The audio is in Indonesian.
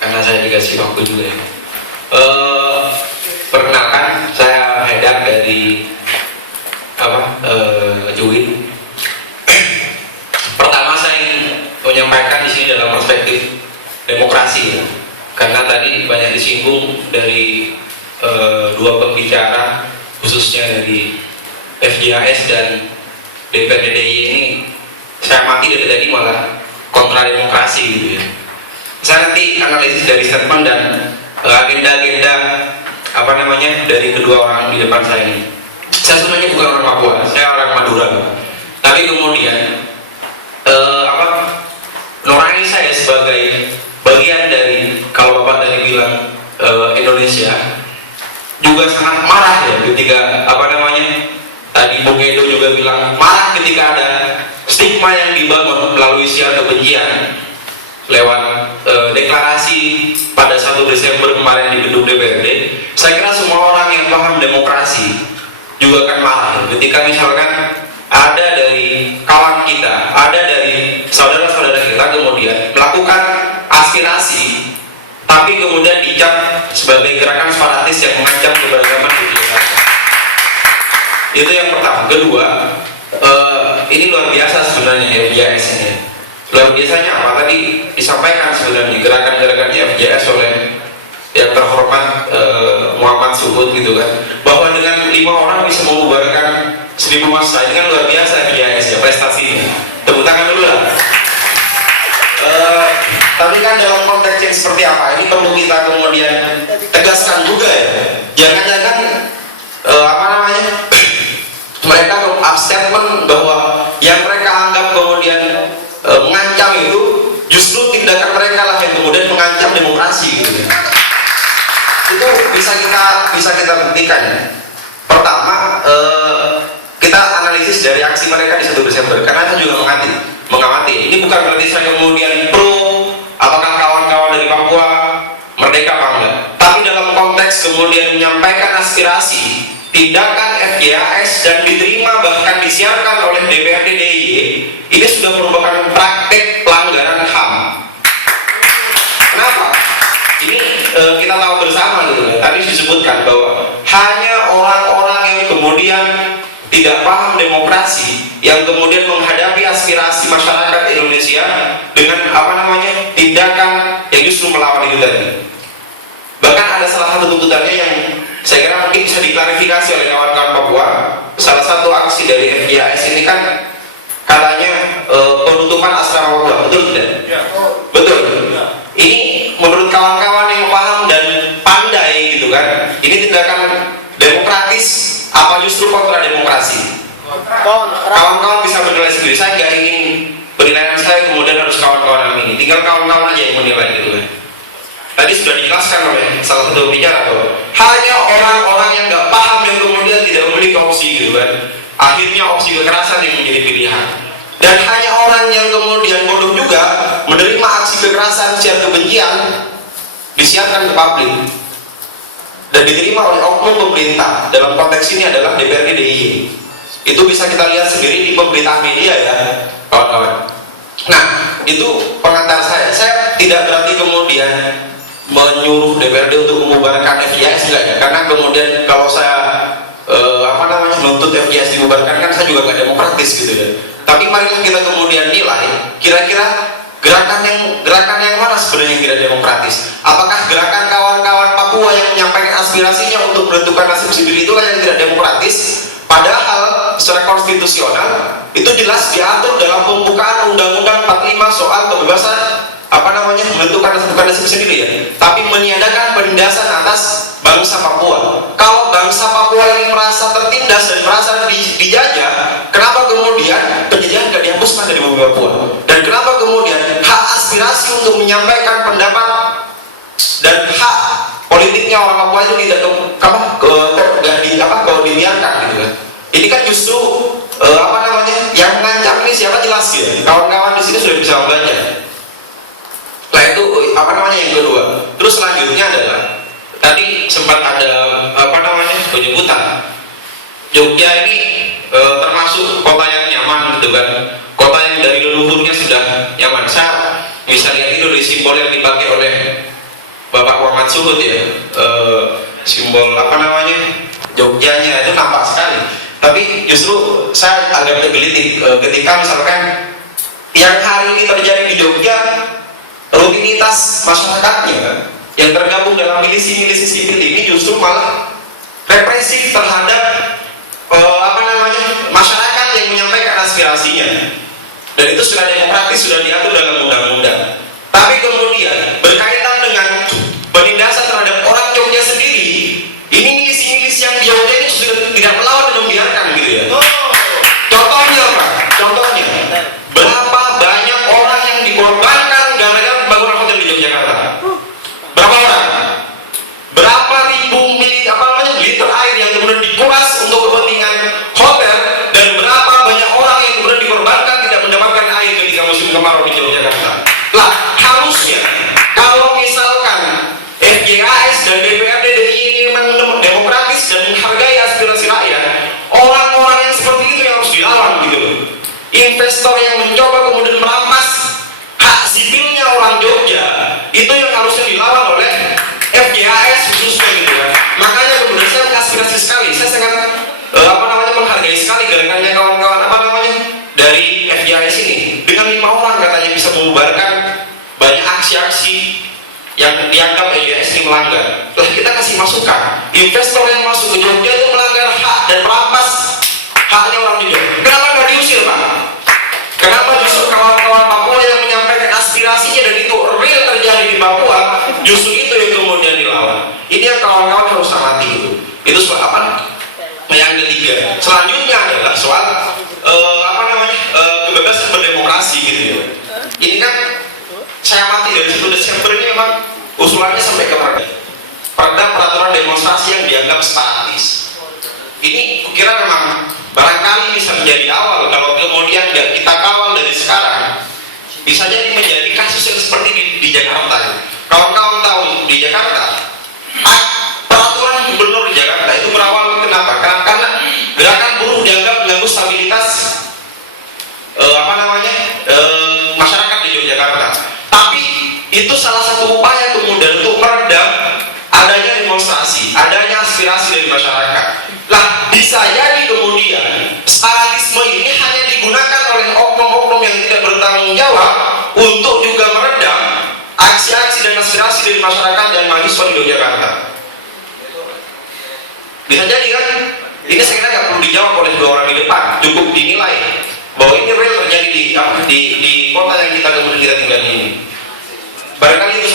karena saya dikasih waktu juga ya. Perkenalkan, saya Haidar dari Juwin. Pertama saya ingin menyampaikan di sini dalam perspektif demokrasi ya. Karena tadi banyak disinggung dari dua pembicara, khususnya dari FJAS dan DPRD DIY ini. Saya mati dari tadi malah kontra demokrasi gitu ya. Saya nanti analisis dari statement dan agenda-agenda dari kedua orang di depan saya ini. Saya sebenarnya bukan orang Papua, saya orang Madura. Tapi kemudian nurani saya sebagai bagian dari, kalau Bapak tadi bilang Indonesia, juga sangat marah ya ketika tadi Bung Edo juga bilang marah ketika ada stigma yang dibangun melalui siar kebencian lewat deklarasi pada 1 Desember kemarin di gedung DPRD. Saya kira semua orang yang paham demokrasi juga akan marah ketika misalkan ada dari kawan kita, ada dari saudara-saudara kita kemudian melakukan aspirasi, tapi kemudian dicap sebagai gerakan separatis yang mengancam keberagaman di Jakarta. Itu yang pertama. Kedua, ini luar biasa sebenarnya FJS ini. Luar biasanya apa? Tadi disampaikan sebenarnya gerakan-gerakan FJS oleh yang terhormat Muhammad Suhud gitu kan, bahwa dengan 5 orang bisa membubarkan 1000 massa. Ini kan luar biasa FJS ya, prestasinya. Tepuk tangan dulu lah. Tapi kan dalam konteks yang seperti apa ini perlu kita kemudian tegaskan juga ya. Jangan-jangan mereka statement bahwa yang mereka anggap kemudian mengancam itu justru tindakan mereka lah yang kemudian mengancam demokrasi gitu. Itu bisa kita buktikan. Pertama, kita analisis dari aksi mereka di 1 Desember, karena saya juga mengamati. Ini bukan berarti saya kemudian pro apakah kawan-kawan dari Papua merdeka apa enggak, tapi dalam konteks kemudian menyampaikan aspirasi, tindakan FJAS dan diterima bahkan disiarkan oleh DPRD DIY, ini sudah merupakan praktek pelanggaran HAM. Kenapa? Ini kita tahu bersama gitu kan. Tadi disebutkan bahwa hanya orang-orang yang kemudian tidak paham demokrasi yang kemudian menghadapi aspirasi masyarakat Indonesia dengan tindakan yang justru melawan itu tadi. Bahkan ada salah satu tuntutannya yang saya kira mungkin bisa diklarifikasi oleh kawan-kawan Papua. Salah satu aksi dari FJAS ini kan katanya penutupan asrama Papua, betul tidak? Ya. Betul. Ya. Ini menurut kawan-kawan yang paham dan pandai gitu kan, ini tindakan demokratis apa justru kontra demokrasi? Kawan-kawan bisa menilai sendiri. Saya nggak ingin penilaian saya kemudian harus kawan-kawan yang ini. Tinggal kawan-kawan aja yang menilai gitu kan. Tadi sudah dijelaskan oleh salah satu bicara bahwa hanya orang-orang yang nggak paham yang kemudian tidak memiliki opsi gitu kan. Akhirnya opsi kekerasan yang menjadi pilihan. Dan hanya orang yang kemudian bodoh juga menerima aksi kekerasan secara kebencian disiarkan ke publik dan diterima oleh oknum pemerintah. Dalam konteks ini adalah DPRD DIY. Itu bisa kita lihat sendiri di pemberitaan media ya, kawan-kawan. Nah, itu pengantar saya. Saya tidak berarti kemudian menyuruh DPRD untuk membubarkan FJAS enggak ya, karena kemudian kalau saya menuntut FJAS dibubarkan kan saya juga nggak demokratis gitu ya. Tapi mari kita kemudian nilai kira-kira gerakan yang mana sebenarnya yang tidak demokratis. Apakah gerakan kawan-kawan Papua yang menyampaikan aspirasinya untuk menentukan nasib sendiri itulah yang tidak demokratis? Padahal secara konstitusional itu jelas diatur dalam pembukaan Undang-Undang 45 soal kebebasan menentukan nasib sendiri ya. Tapi meniadakan penindasan atas bangsa Papua. Kalau bangsa Papua yang merasa tertindas dan merasa dijajah, kenapa kemudian penjajahan tidak dihapuskan dari bumi Papua? Dan kenapa kemudian hak aspirasi untuk menyampaikan pendapat dan hak politiknya orang Papua itu tidak dibiarkan gitu kan? Ini kan justru yang mengancam ini siapa jelas ya. Kawan-kawan di sini sudah bisa membaca. Nah itu yang kedua. Terus selanjutnya adalah tadi sempat ada penyebutan Jogja ini termasuk kota yang nyaman gitu kan, kota yang dari leluhurnya sudah nyaman. Saya bisa lihat itu dari simbol yang dipakai oleh Bapak Muhammad Suhud ya, simbol apa namanya Jogjanya itu nampak sekali. Tapi justru saya agak tergelitik ketika misalkan yang hari ini terjadi di Jogja, rutinitas masyarakatnya yang tergabung dalam milisi-milisi sipil ini justru malah represif terhadap apa namanya masyarakat yang menyampaikan aspirasinya, dan itu sudah demokratis, sudah diatur dalam undang-undang. Tapi kemudian berkaitan dengan penindasan terhadap orang Jogja sendiri, ini milisi-milisi yang di Jogja ini sudah tidak melawan dan membiarkan gitu ya. Contohnya apa? Contohnya berapa banyak orang yang dikorbankan gara-gara pembangunan hotel di Yogyakarta? Berapa orang? Berapa ribu liter air yang kemudian dikuras untuk kepentingan hotel, dan berapa banyak orang yang kemudian dikorbankan tidak mendapatkan air ketika musim kemarau di Yogyakarta? Lah, harusnya kalau misalkan FJAS dan DPRD DI ini memang demokratis dan menghargai aspirasi rakyat, orang-orang yang seperti itu yang harus dilawan gitu loh. Investor yang mencoba kemudian merampas hak sipilnya orang Jogja, itu yang harusnya dilawan oleh FJAS khususnya gitu kan. Makanya kemudian saya mengaspirasi sekali, saya sangat menghargai sekali gerakannya kawan-kawan dari FJAS ini. Dengan 5 orang katanya bisa membubarkan banyak aksi-aksi yang dianggap FJAS ini melanggar. Lah, kita kasih masukan, investor yang masuk ke Jogja itu melanggar hak dan merampas haknya orang di Jogja. Kenapa nggak diusir, Pak? Kenapa justru kawan-kawan Papua yang menyampaikan aspirasinya dan itu real terjadi di Papua, justru itu yang kemudian dilawan? Ini yang kawan-kawan harus amati itu. Itu soal apa? Yang ketiga, selanjutnya adalah soal kebebasan berdemokrasi gitu ya. Ini kan saya amati dari 1 Desember ini memang usulannya sampai ke perda peraturan demonstrasi yang dianggap statis. Ini kukira memang barangkali bisa menjadi awal, kalau kemudian nggak kita kawal dari sekarang, bisa jadi menjadi kasus yang seperti di Jakarta. Kawan-kawan tahu di Jakarta, peraturan gubernur di Jakarta itu berawal kenapa? Karena gerakan buruh dianggap mengganggu stabilitas masyarakat di Yogyakarta. Tapi itu salah satu upaya kemudian untuk meredam adanya demonstrasi, adanya aspirasi dari masyarakat. Lah, bisa jadi kemudian statisme ini hanya digunakan oleh oknum-oknum yang tidak bertanggung jawab untuk juga meredam aksi-aksi dan aspirasi dari masyarakat dan mahasiswa di Yogyakarta. Bisa jadi kan? Ini saya kira nggak perlu dijawab oleh 2 orang di depan, cukup dinilai bahwa ini real terjadi di kota yang kita kemudian kita tinggal ini. Barangkali itu